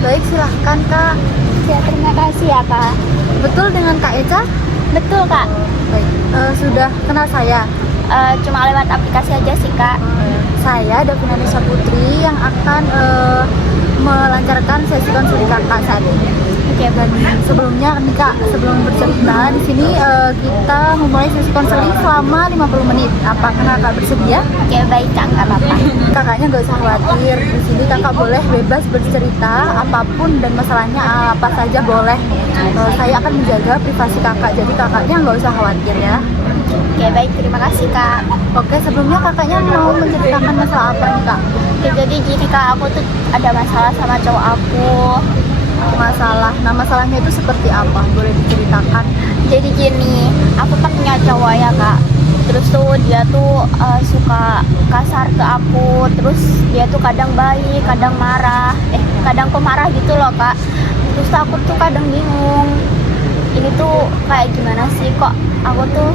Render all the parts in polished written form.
Baik, silahkan Kak. Ya, terima kasih ya Kak. Betul dengan Kak Eca? Betul Kak. Baik, sudah kenal saya? Cuma lewat aplikasi aja sih Kak. Saya Davina Nisa Putri yang akan melancarkan sesi konseling Kakak saat ini. Oke, Dan sebelumnya nih Kak, sebelum bercerita di sini kita memulai sesi konseling selama 50 menit. Apakah Kakak bersedia? Oke, baik Kak, nggak apa-apa. Kakaknya nggak usah khawatir. Di sini Kakak boleh bebas bercerita apapun dan masalahnya apa saja boleh. Saya akan menjaga privasi Kakak, jadi Kakaknya nggak usah khawatir ya. Oke, baik, terima kasih Kak. Oke, sebelumnya Kakaknya mau menceritakan masalah apa nih Kak? Oke, jadi gini Kak, aku tuh ada masalah sama cowok aku. Masalah. Nah, masalahnya itu seperti apa? Boleh diceritakan? Jadi gini, aku kan punya cowok ya Kak. Terus tuh dia tuh suka kasar ke aku. Terus dia tuh kadang baik, kadang marah. Kadang pemarah gitu loh Kak. Terus aku tuh kadang bingung. Ini tuh kayak gimana sih, kok aku tuh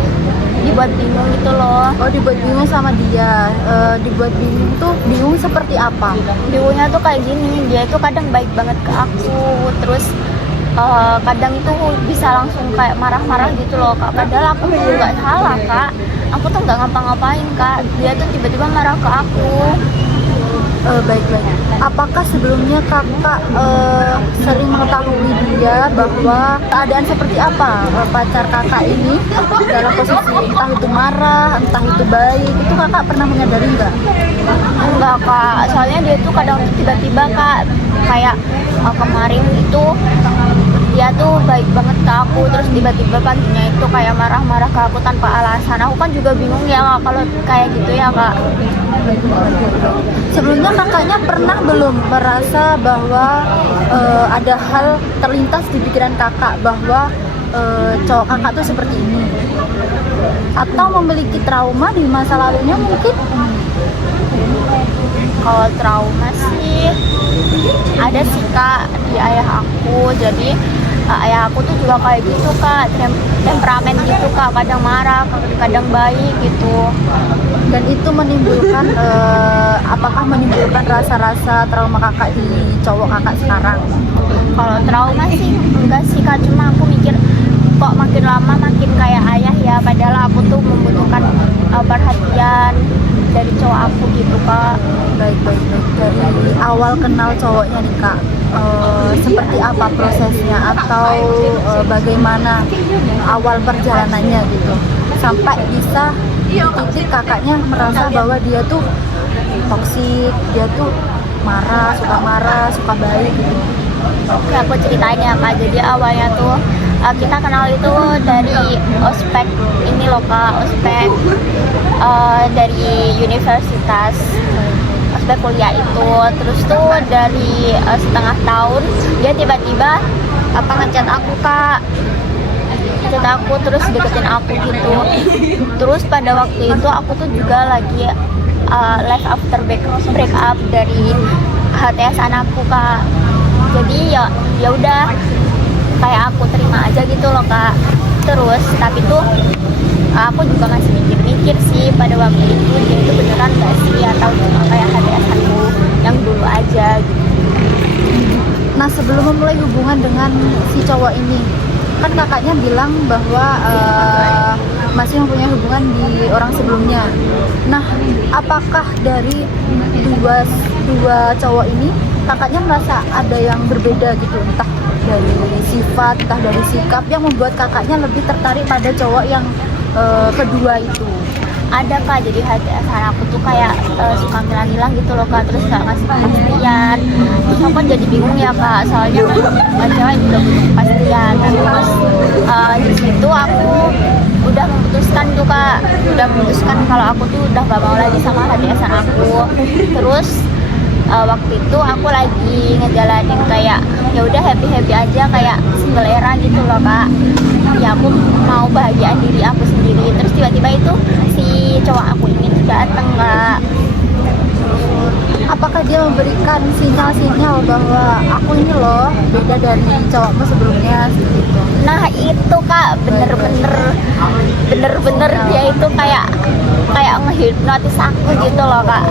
dibuat bingung gitu loh. Oh, dibuat bingung sama dia. Dibuat bingung tuh bingung seperti apa? Bingungnya tuh kayak gini, dia itu kadang baik banget ke aku. Terus kadang itu bisa langsung kayak marah-marah gitu loh Kak. Padahal aku tuh nggak salah Kak. Aku tuh nggak ngapa-ngapain Kak. Dia tuh tiba-tiba marah ke aku. Baik-baik. Apakah sebelumnya Kakak sering mengetahui dia bahwa keadaan seperti apa pacar Kakak ini dalam posisi entah itu marah, entah itu baik, itu Kakak pernah menyadari nggak? Enggak Kak, soalnya dia tuh kadang tuh tiba-tiba Kak, kayak kemarin itu dia tuh baik banget ke aku, terus tiba-tiba paginya itu kayak marah-marah ke aku tanpa alasan. Aku kan juga bingung ya Kak, kalau kayak gitu ya Kak. Sebelumnya Kakaknya pernah belum merasa bahwa ada hal terlintas di pikiran Kakak bahwa cowok Kakak tuh seperti ini? Atau memiliki trauma di masa lalunya mungkin? Kalau trauma sih ada sih Kak di ayah aku. Jadi ayah aku tuh juga kayak gitu Kak, temperamen gitu Kak, kadang marah, kadang baik gitu. Dan itu menimbulkan apakah menimbulkan rasa-rasa trauma Kakak di cowok Kakak sekarang? Kalau trauma sih enggak sih Kak, cuma aku mikir kok makin lama makin kayak ayah ya, padahal aku tuh membutuhkan perhatian dari cowok aku gitu Kak. Baik. Dari awal kenal cowoknya nih Kak, seperti apa prosesnya atau bagaimana awal perjalanannya gitu sampai bisa di titik Kakaknya merasa bahwa dia tuh toksik, dia tuh marah, suka baik gitu. Oke, aku ceritain ya Kak. Jadi awalnya tuh kita kenal itu dari ospek ini loh Kak, ospek dari universitas, ospek kuliah itu. Terus tuh dari setengah tahun dia tiba-tiba ngechat aku Kak, ngechat aku terus deketin aku gitu. Terus pada waktu itu aku tuh juga lagi life after break up dari HTS anakku Kak. Jadi ya udah kayak aku terima aja gitu loh Kak. Terus tapi tuh aku juga masih mikir-mikir sih pada waktu itu dia itu beneran gak sih atau cuma kayak HTS aku yang dulu aja gitu. Nah, sebelum memulai hubungan dengan si cowok ini, kan Kakaknya bilang bahwa masih mempunyai hubungan di orang sebelumnya. Nah, apakah dari dua cowok ini Kakaknya merasa ada yang berbeda gitu, entah dari sifat, entah dari sikap yang membuat Kakaknya lebih tertarik pada cowok yang kedua itu? Ada Kak, jadi HTS aku tuh kayak suka ngilang-ngilang gitu loh Kak, terus gak ngasih kepastian. Terus aku kan jadi bingung ya Kak, soalnya kan cewek juga butuh kepastian. Terus di situ aku udah memutuskan tuh Kak, kalau aku tuh udah gak mau lagi sama HTS aku. Terus waktu itu aku lagi ngejalanin kayak ya udah happy aja kayak single era gitu loh Kak. Ya aku mau bahagiaan diri aku sendiri. Terus tiba-tiba itu si cowok aku ini tuh dateng Kak. Apakah dia memberikan sinyal-sinyal bahwa aku ini loh beda dari cowokmu sebelumnya gitu? Nah itu Kak, bener-bener dia itu kayak ngehipnotis aku gitu loh Kak.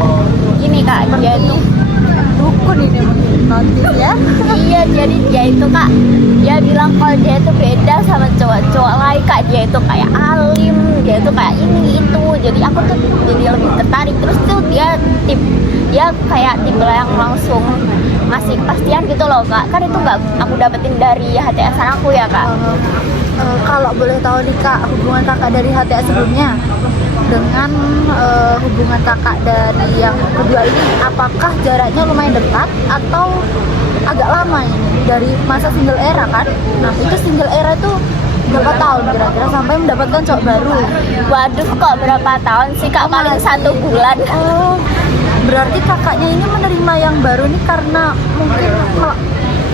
Gini Kak, dia itu dukun ini menghipnotis ya. iya Jadi dia itu kak, dia bilang kalau dia itu beda sama cowok-cowok lain kak. Dia itu kayak alim, dia itu kayak ini itu. Jadi aku tuh jadi lebih tertarik. Terus tuh dia kayak tipe yang langsung ngasih kepastian gitu loh kak. Kan itu nggak aku dapetin dari HTS aku ya kak. Kalau boleh tahu nih kak, hubungan kakak dari HTS sebelumnya dengan hubungan kakak dari yang kedua ini, apakah jaraknya lumayan dekat atau agak lama ini dari masa single era kan? Nah itu single era itu berapa tahun kira-kira sampai mendapatkan cowok baru? Waduh kok berapa tahun sih kak? Paling 1 bulan. Oh, berarti kakaknya ini menerima yang baru nih karena mungkin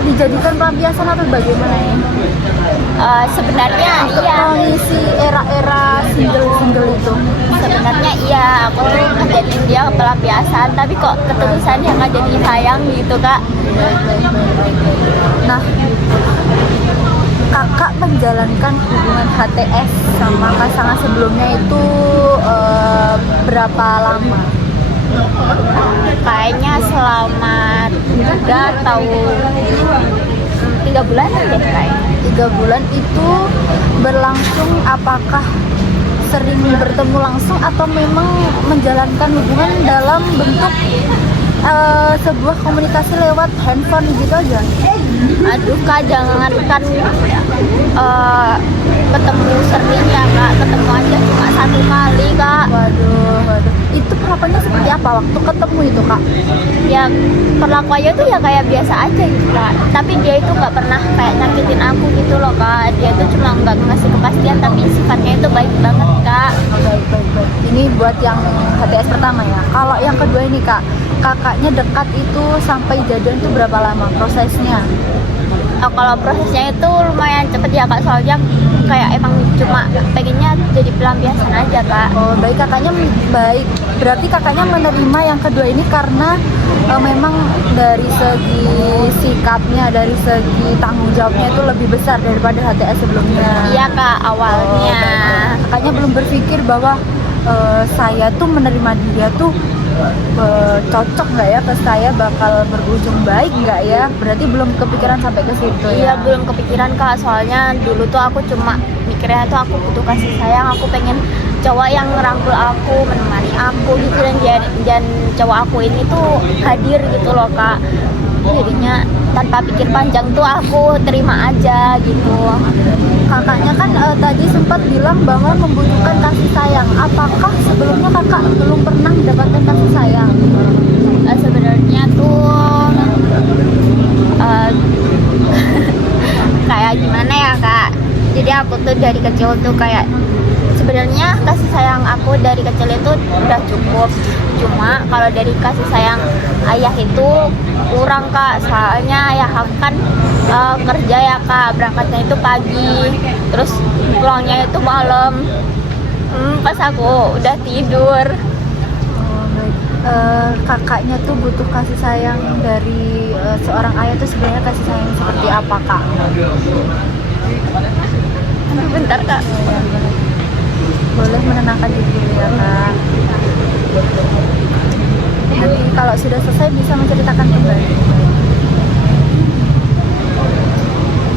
dijadikan pelampiasan atau bagaimana ya? Sebenarnya iya. Mengisi era-era single itu. Sebenarnya iya, aku tuh ngejadiin dia pelampiasan, tapi kok keterusan yang nggak jadi sayang gitu kak. Nah, kakak menjalankan hubungan HTS sama pasangan sebelumnya itu berapa lama? Kayaknya selama 3 atau 3 bulan deh kayaknya. 3 bulan itu berlangsung, apakah sering bertemu langsung atau memang menjalankan hubungan dalam bentuk sebuah komunikasi lewat handphone gitu aja? Aduh kak, jangan kan ketemu sering ya kak, ketemu aja cuma 1 kali kak. Waduh. Itu perlakuannya seperti apa waktu ketemu itu kak? Ya perlakuannya tuh ya kayak biasa aja gitu kak, tapi dia itu nggak pernah kayak nyakitin aku gitu loh kak. Dia tuh cuma nggak ngasih kepastian, tapi sifatnya itu baik banget kak. Baik. Ini buat yang HTS pertama ya. Kalau yang kedua ini kak, kakaknya dekat itu sampai jadian itu berapa lama prosesnya? Kalau prosesnya itu lumayan cepet ya kak, soalnya kayak emang cuma pengennya jadi pelampiasan aja kak. Oh baik, kakaknya baik. Berarti kakaknya menerima yang kedua ini karena memang dari segi sikapnya, dari segi tanggung jawabnya itu lebih besar daripada HTS sebelumnya. Iya kak, awalnya. Baik. Kakaknya belum berpikir bahwa saya tuh menerima dia tuh cocok nggak ya ke saya, bakal berujung baik nggak ya? Berarti belum kepikiran sampai ke situ ya? Iya belum kepikiran kak, soalnya dulu tuh aku cuma mikirnya tuh aku butuh kasih sayang, aku pengen cowok yang ngerangkul aku, menemani aku gitu, dan cowok aku ini tuh hadir gitu loh kak. Jadinya tanpa pikir panjang tuh aku terima aja gitu. Kakaknya kan tadi sempat bilang bahwa membutuhkan kasih sayang. Apakah sebelumnya kakak belum pernah mendapatkan kasih sayang? Sebenarnya tuh kayak gimana ya kak, jadi aku tuh dari kecil tuh kayak sebenarnya kasih sayang aku dari kecil itu udah cukup. Cuma kalau dari kasih sayang ayah itu kurang kak, soalnya ayah aku kan kerja ya kak, berangkatnya itu pagi, terus pulangnya itu malam. Pas aku udah tidur. Kakaknya tuh butuh kasih sayang dari seorang ayah tuh sebenarnya kasih sayang seperti apa kak? Bentar kak. Boleh menenangkan diri ya kak. Nanti kalau sudah selesai bisa menceritakan kembali.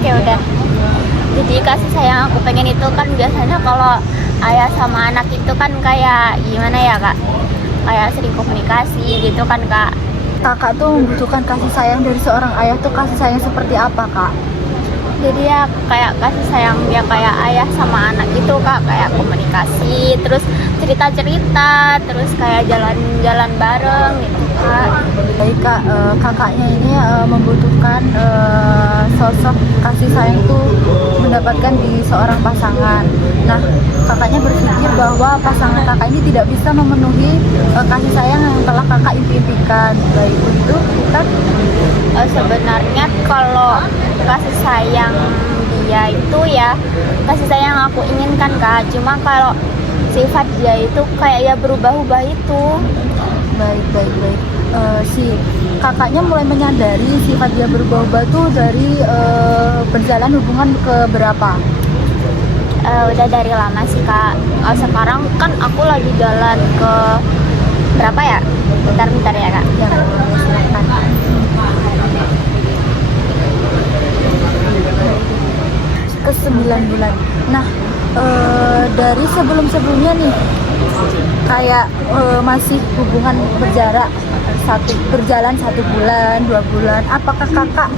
Oke udah. Jadi kasih sayang aku pengen itu kan biasanya kalau ayah sama anak itu kan kayak gimana ya kak? Kayak sering komunikasi gitu kan kak. Kakak tuh membutuhkan kasih sayang dari seorang ayah tuh kasih sayang seperti apa kak? Jadi ya kayak kasih sayang dia kayak ayah sama anak gitu kak, kayak komunikasi, terus cerita-cerita, terus kayak jalan-jalan bareng gitu kak. Baik kak, kakaknya ini membutuhkan sosok kasih sayang itu mendapatkan di seorang pasangan. Nah, kakaknya berpikir bahwa pasangan kakak ini tidak bisa memenuhi kasih sayang yang telah kakak impikan. Baik itu bukan? Sebenarnya kalau kasih sayang dia itu ya kasih sayang aku inginkan kak, cuma kalau sifat dia itu kayak ya berubah-ubah itu. Baik. Si kakaknya mulai menyadari sifat dia berubah-ubah tuh dari berjalan hubungan ke berapa? Udah dari lama sih kak. Sekarang kan aku lagi jalan ke berapa ya? Bentar ya kak. Ya, silakan. 9 bulan. Nah, dari sebelumnya nih kayak masih hubungan berjalan 1 bulan 2 bulan, apakah kakak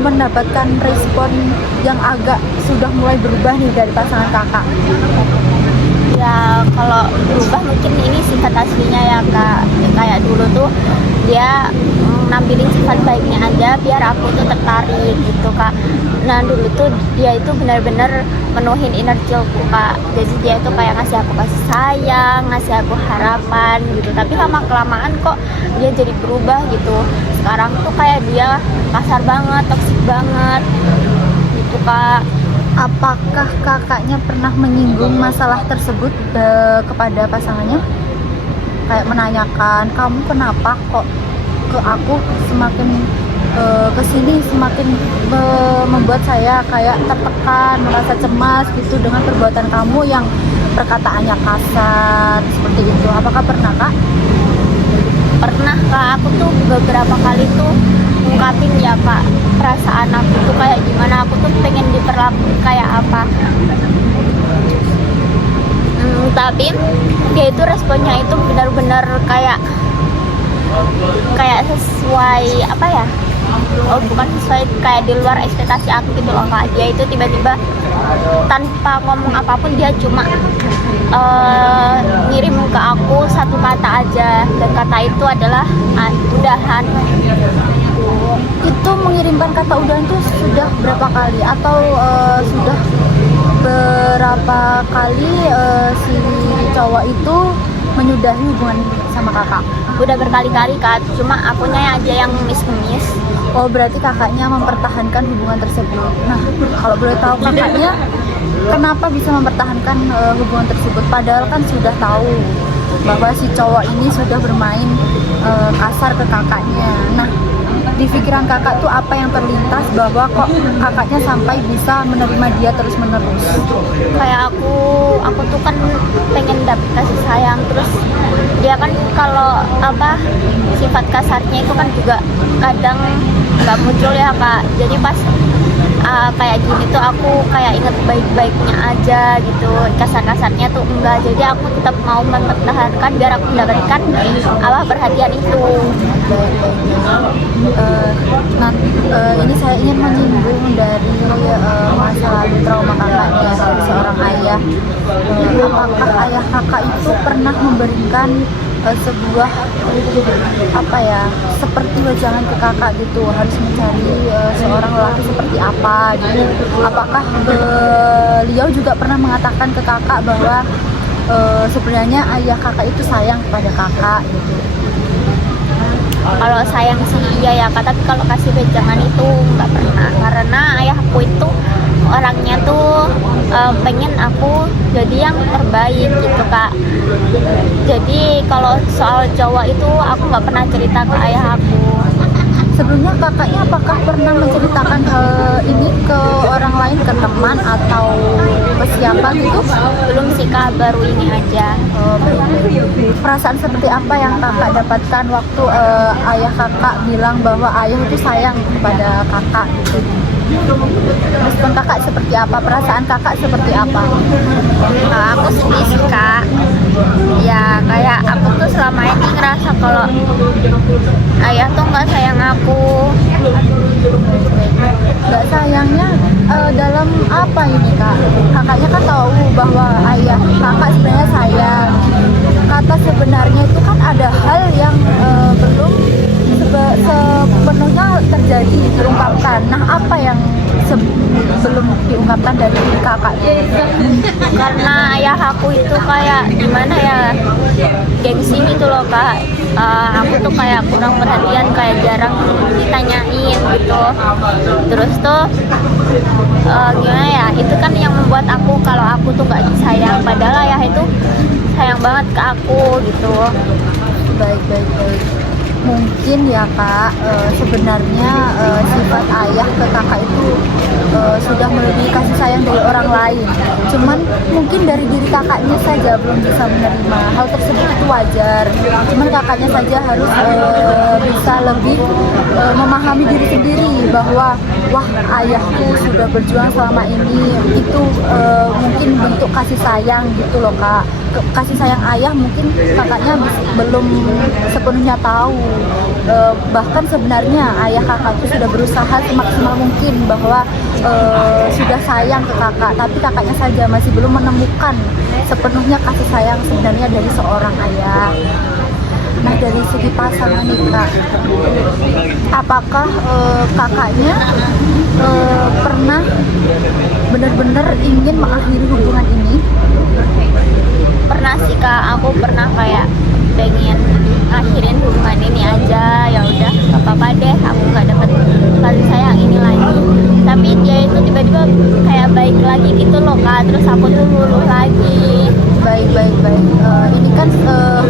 mendapatkan respon yang agak sudah mulai berubah nih dari pasangan kakak? Ya kalau berubah mungkin ini sifat aslinya ya kak. Kayak dulu tuh dia nampilin sifat baiknya aja biar aku tuh tertarik gitu kak. Nah dulu tuh dia itu benar-benar menuhin energiku kak. Jadi dia itu kayak ngasih aku kasih sayang, ngasih aku harapan gitu. Tapi lama kelamaan kok dia jadi berubah gitu. Sekarang tuh kayak dia kasar banget, toksik banget gitu kak. Apakah kakaknya pernah menyinggung masalah tersebut kepada pasangannya? Kayak menanyakan, kamu kenapa kok ke aku semakin kesini semakin membuat saya kayak tertekan, merasa cemas gitu dengan perbuatan kamu yang perkataannya kasar seperti itu. Apakah pernah kak? Pernah kak, aku tuh beberapa kali tuh ngungkapin ya kak perasaan aku tuh kayak gimana, aku tuh pengen diperlakukan kayak apa. Tapi dia itu responnya itu benar-benar kayak sesuai apa ya, bukan sesuai, kayak di luar ekspektasi aku gitu loh kak. Dia itu tiba-tiba tanpa ngomong apapun dia cuma ngirim ke aku satu kata aja, dan kata itu adalah udahan. Itu mengirimkan kata udahan itu sudah berapa kali atau sudah berapa kali si cowok itu menyudahi hubungan sama kakak? Udah berkali-kali kak, cuma akunya aja yang ngemis-ngemis. Oh berarti kakaknya mempertahankan hubungan tersebut. Nah kalau boleh tahu kakaknya kenapa bisa mempertahankan hubungan tersebut? Padahal kan sudah tahu bahwa si cowok ini sudah bermain kasar ke kakaknya. Nah di pikiran kakak tuh apa yang terlintas bahwa kok kakaknya sampai bisa menerima dia terus menerus? Kayak aku tuh kan pengen dapet kasih sayang, terus dia kan kalau apa sifat kasarnya itu kan juga kadang nggak muncul ya kak. Jadi pas kayak gini tuh aku kayak inget baik-baiknya aja gitu, kasar-kasarnya tuh enggak. Jadi aku tetap mau mempertahankan biar aku mendapatkan perhatian itu. Ini saya ingin menyinggung dari masa lalu trauma kakaknya dari seorang ayah. Apakah ayah kakak itu pernah memberikan sebuah seperti wejangan ke kakak gitu, harus mencari seorang lelaki seperti apa gitu? Apakah beliau juga pernah mengatakan ke kakak bahwa sebenarnya ayah kakak itu sayang kepada kakak gitu? Kalau sayang sih iya ya kak, tapi kalau kasih wejangan itu nggak pernah, karena ayahku itu orangnya tuh pengen aku jadi yang terbaik gitu kak. Jadi kalau soal cowok itu aku nggak pernah cerita ke ayah aku. Sebelumnya kakaknya apakah pernah menceritakan hal ini ke orang lain, ke teman atau ke siapa gitu? Belum sih kak, baru ini aja. Perasaan seperti apa yang kakak dapatkan waktu ayah kakak bilang bahwa ayah itu sayang kepada kakak gitu? Respon kakak seperti apa? Perasaan kakak seperti apa? Aku sedih sih kak. Ya kayak aku tuh selama ini ngerasa kalau ayah tuh nggak sayang aku. Nggak sayangnya dalam apa ini kak? Kakaknya kan tahu bahwa ayah kakak sebenarnya sayang. Kata sebenarnya itu kan ada hal yang belum sepenuhnya terjadi, diungkapkan. Nah apa yang belum diungkapkan dari kakak? Karena ayah aku itu kayak gimana ya, gengsi gitu loh kak. Aku tuh kayak kurang perhatian, kayak jarang ditanyain gitu. Terus tuh gimana ya, itu kan yang membuat aku kalau aku tuh gak disayang, padahal ayah itu sayang banget ke aku gitu. Baik. Mungkin ya kak, sebenarnya sifat ayah ke kakak itu sudah melebihi kasih sayang dari orang lain. Cuman mungkin mungkin dari diri kakaknya saja belum bisa menerima hal tersebut, itu wajar. Cuman kakaknya saja harus bisa lebih memahami diri sendiri bahwa wah, ayahku sudah berjuang selama ini, itu mungkin bentuk kasih sayang gitu loh kak. Kasih sayang ayah mungkin kakaknya belum sepenuhnya tahu. Bahkan sebenarnya ayah kakakku sudah berusaha semaksimal mungkin bahwa sudah sayang ke kakak, tapi kakaknya saja masih belum menemukan sepenuhnya kasih sayang sebenarnya dari seorang ayah. Nah, dari segi pasangan nih kak, apakah kakaknya pernah benar-benar ingin mengakhiri hubungan ini? Pernah sih kak, aku pernah kayak pengen akhirin hubungan ini aja, ya udah gak apa-apa deh, aku nggak dapet kasih sayang ini lagi. Tapi dia itu tiba-tiba kayak baik lagi gitu loh kak, terus aku tuh luluh lagi. Baik. Ini kan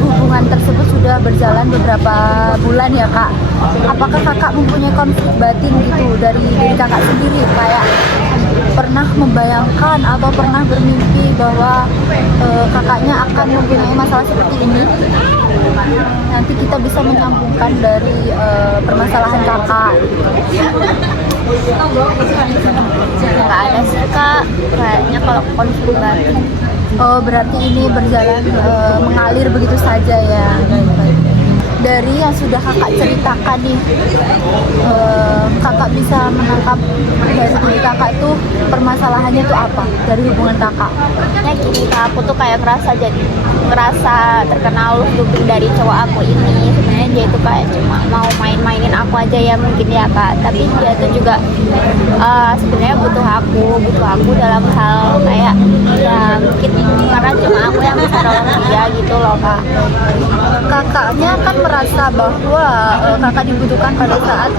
hubungan tersebut sudah berjalan beberapa bulan ya kak. Apakah kakak mempunyai konflik batin gitu dari diri kakak sendiri, kayak pernah membayangkan atau pernah bermimpi bahwa kakaknya akan mempunyai masalah seperti ini? Nanti kita bisa menyambungkan dari permasalahan kakak. Nggak ada sih kak, kayaknya kalau konflik batin. Oh, berarti ini berjalan mengalir begitu saja ya. Dari yang sudah kakak ceritakan nih, kakak bisa menangkap dari diri kakak tuh permasalahannya tuh apa dari hubungan kakak? Ya gini kak, aku tuh kayak ngerasa terkenal dukung dari cowok aku ini. Sebenarnya dia itu kayak cuma mau main-mainin aku aja ya mungkin ya kak, tapi dia tuh juga sebenarnya butuh aku dalam hal kayak ya mungkin karena cuma aku yang bisa nolong dia gitu loh kak. Kakaknya kan merasa bahwa kakak dibutuhkan pada saat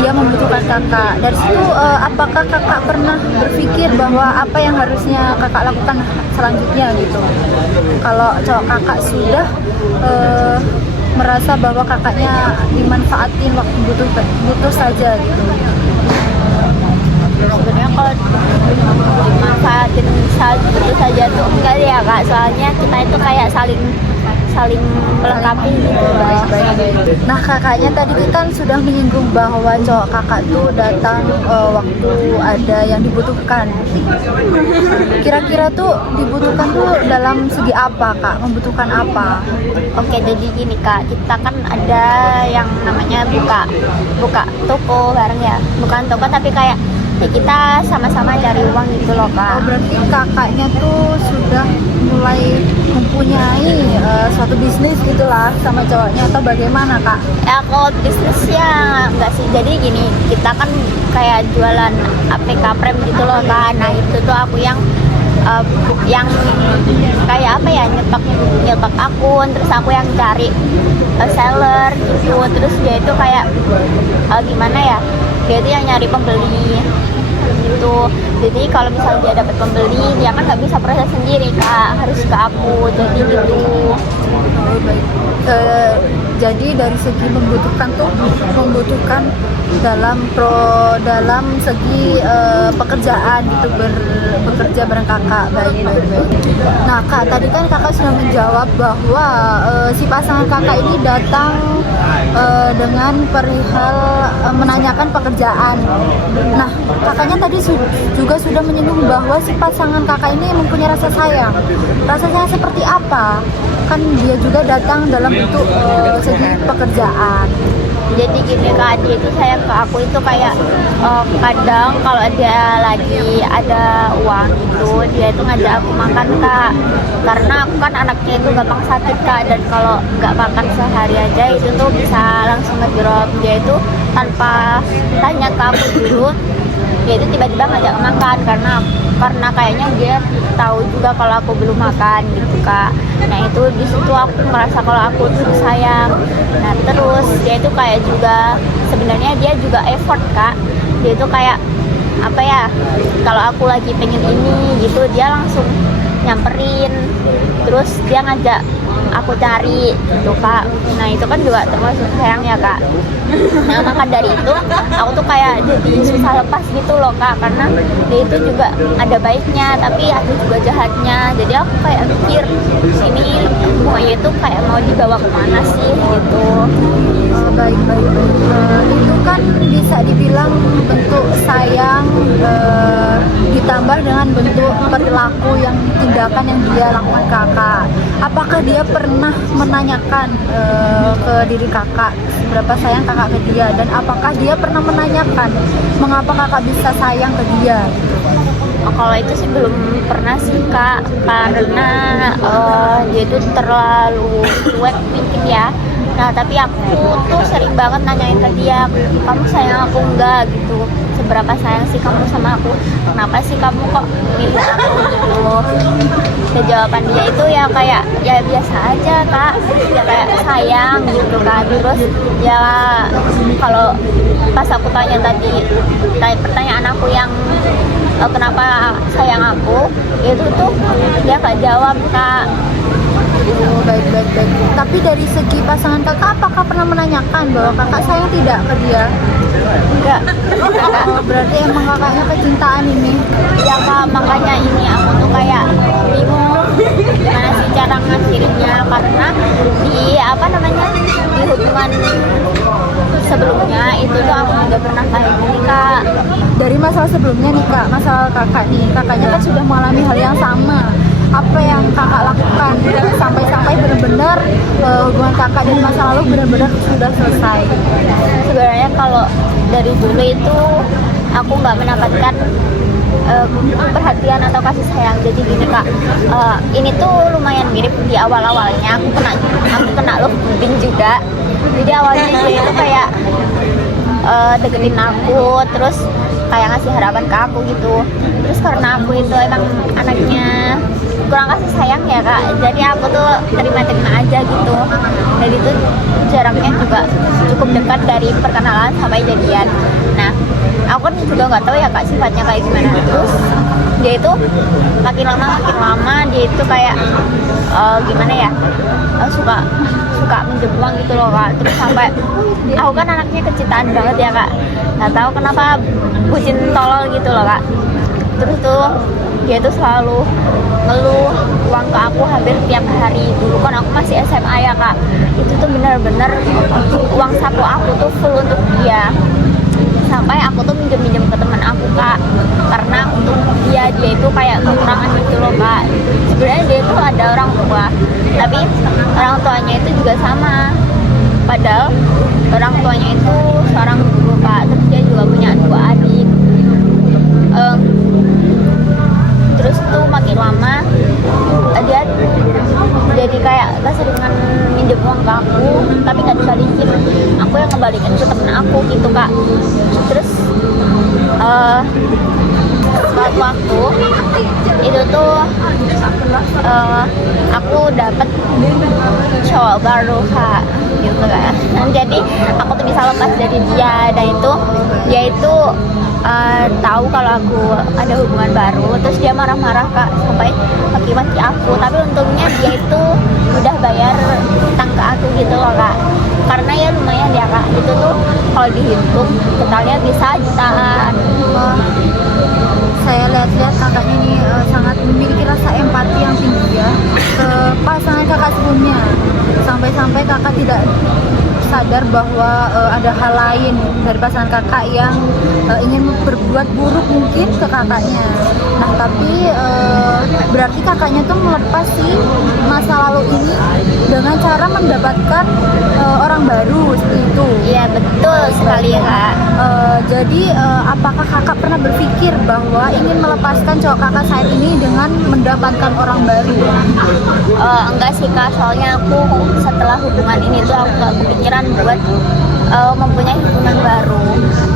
dia membutuhkan kakak. Dari situ apakah kakak pernah berpikir bahwa apa yang harusnya kakak lakukan selanjutnya gitu? Kalau cowok kakak sudah merasa bahwa kakaknya dimanfaatin waktu butuh saja gitu. Sebenarnya kalau dimanfaatin begitu saja tuh enggak ya kak, soalnya kita itu kayak saling melengkapi gitu. Nah, kakaknya tadi kan sudah menyinggung bahwa cowok kakak tuh datang waktu ada yang dibutuhkan. Kira-kira tuh dibutuhkan tuh dalam segi apa kak? Membutuhkan apa? Oke, jadi gini kak, kita kan ada yang namanya buka toko bareng ya, bukan toko tapi kayak ya kita sama-sama cari uang gitu loh kak. Oh, berarti kakaknya tuh sudah mulai mempunyai suatu bisnis gitulah sama cowoknya, atau bagaimana kak? Ya kalau bisnisnya enggak sih, jadi gini, kita kan kayak jualan APK Prem gitu loh kak. Nah itu tuh aku yang kayak apa ya, nyetok akun, terus aku yang cari seller gitu. Terus dia itu kayak gimana ya, dia itu yang nyari pembeli gitu. Jadi kalau misalnya dia dapat pembeli, dia kan nggak bisa proses sendiri kak, harus ke aku, jadi gitu. Jadi dari segi membutuhkan dalam segi pekerjaan gitu, bekerja bareng kakak. Baik. Nah kak, tadi kan kakak sudah menjawab bahwa si pasangan kakak ini datang dengan perihal menanyakan pekerjaan. Nah, kakaknya tadi juga sudah menyinggung bahwa si pasangan kakak ini mempunyai rasa sayang. Rasa sayang seperti apa? Kan dia juga datang dalam bentuk segi pekerjaan. Jadi gini kak, dia itu sayang ke aku itu kayak kadang kalau dia lagi ada uang gitu, dia itu ngajak aku makan kak. Karena aku kan anaknya itu gampang sakit kak, dan kalau nggak makan sehari aja itu tuh bisa langsung ngedrop. Dia itu tanpa tanya ke aku dulu, dia itu tiba-tiba ngajak makan karena kayaknya dia tahu juga kalau aku belum makan gitu kak. Nah itu di situ aku merasa kalau aku tuh disayang. Nah terus dia itu kayak juga sebenarnya dia juga effort kak. Dia itu kayak apa ya, kalau aku lagi pengen ini gitu dia langsung nyamperin, terus dia ngajak aku cari gitu kak. Nah itu kan juga termasuk sayang ya kak. Nah maka dari itu aku tuh kayak jadi susah lepas gitu loh kak, karena dia itu juga ada baiknya tapi ada juga jahatnya. Jadi aku kayak mikir ini semuanya itu kayak mau dibawa kemana sih gitu. Baik. Itu kan bisa dibilang bentuk sayang ditambah dengan bentuk perilaku yang tindakan yang dia lakukan ke kakak. Apakah dia pernah menanyakan ke diri kakak seberapa sayang kakak ke dia, dan apakah dia pernah menanyakan mengapa kakak bisa sayang ke dia? Oh, kalau itu sih belum pernah sih kak, karena dia itu terlalu cuek mungkin ya. Nah tapi aku tuh sering banget nanyain ke dia, kamu sayang aku enggak gitu, seberapa sayang sih kamu sama aku, kenapa sih kamu kok milih aku gitu. Dan jawaban dia itu ya kayak ya biasa aja kak, ya kayak sayang gitu kan. Terus ya kalau pas aku tanya tadi pertanyaan aku yang kenapa sayang aku, itu tuh dia gak jawab kak. Oh, baik. Tapi dari segi pasangan kakak, apakah pernah menanyakan bahwa kakak sayang tidak ke dia? Enggak. Oh, berarti emang kakaknya kecintaan ini. Ya kak, makanya ini aku tuh kayak bingung gimana sih cara ngasihinnya, karena di apa namanya, di hubungan sebelumnya itu tuh aku juga pernah kayak gini kak. Dari masalah sebelumnya nih kak, masalah kakak nih, kakaknya kan sudah mengalami hal yang sama. Apa yang kakak lakukan sampai benar-benar hubungan kakak dan masa lalu benar-benar sudah selesai? Sebenarnya kalau dari dulu itu aku nggak mendapatkan perhatian atau kasih sayang. Jadi gini kak, ini tuh lumayan mirip di awal-awalnya aku kena love bombing juga. Jadi awalnya dia itu kayak deketin aku, terus kayak ngasih harapan ke aku gitu. Terus karena aku itu emang anaknya kurang kasih sayang ya kak, jadi aku tuh terima-terima aja gitu. Dan itu jaraknya juga cukup dekat dari perkenalan sampai jadian. Nah aku kan juga nggak tahu ya kak sifatnya kayak gimana. Terus dia itu makin lama dia itu kayak gimana ya, suka minjem uang gitu loh kak. Terus sampai aku kan anaknya kecintaan banget ya kak, nggak tahu kenapa bucin tolol gitu loh kak. Terus tuh dia tuh selalu ngeluh uang ke aku hampir tiap hari. Dulu kan aku masih SMA ya kak, itu tuh bener-bener uang saku aku tuh full untuk dia. Sampai aku tuh minjem ke teman aku kak, karena untuk dia itu kayak kekurangan gitu loh kak. Sebenarnya dia tuh ada orang tua, tapi orang tuanya itu juga sama. Padahal orang tuanya itu seorang guru kak, terus dia juga punya 2 adik. Terus tuh makin lama dia jadi kayak keseringan minjem uang ke aku, tapi gak dibalikin. Aku yang ngebalikin ke temen aku gitu kak. Terus suatu waktu itu tuh aku dapet cowok baru kak gitu kan. Jadi aku tuh bisa lepas dari dia, dan dia itu tahu kalau aku ada hubungan baru. Terus dia marah-marah kak, sampai maki-maki aku. Tapi untungnya dia itu udah bayar utang ke aku gitu loh kak, karena ya lumayan ya kak, itu tuh kalau dihitung totalnya bisa jutaan. Wah, saya lihat kakak ini sangat memiliki rasa empati yang tinggi ya ke pasangan kakak sebelumnya, sampai kakak tidak sadar bahwa ada hal lain dari pasangan kakak yang ingin berbuat buruk mungkin ke kakaknya. Nah tapi berarti kakaknya tuh melepas sih masa lalu ini dengan cara mendapatkan orang baru seperti itu. Iya betul sekali ya kak. Jadi apakah kakak pernah berpikir bahwa ingin melepaskan cowok kakak saat ini dengan mendapatkan orang baru? Enggak sih kak, soalnya aku setelah hubungan ini tuh aku gak kepikiran buat mempunyai hubungan baru.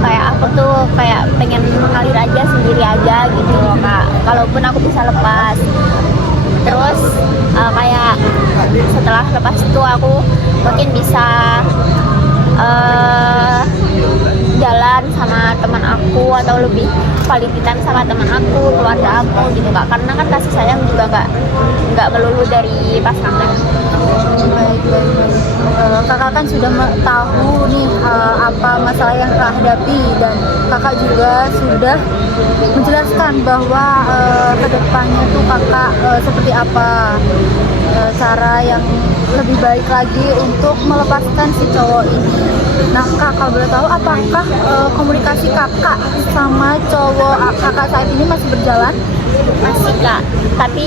Kayak aku tuh kayak pengen mengalir aja sendiri aja gitu loh kak, kalaupun aku bisa lepas. Terus kayak setelah lepas itu aku mungkin bisa jalan sama teman aku atau lebih quality time sama teman aku, keluarga aku gitu kak. Karena kan kasih sayang juga nggak melulu dari pasangan. Baik, baik, baik. Kakak kan sudah tahu nih apa masalah yang kakak hadapi, dan kakak juga sudah menjelaskan bahwa kedepannya tuh kakak seperti apa cara yang lebih baik lagi untuk melepaskan si cowok ini. Nah kak, kalau boleh tahu apakah komunikasi kakak sama cowok kakak saat ini masih berjalan? Masih kak, tapi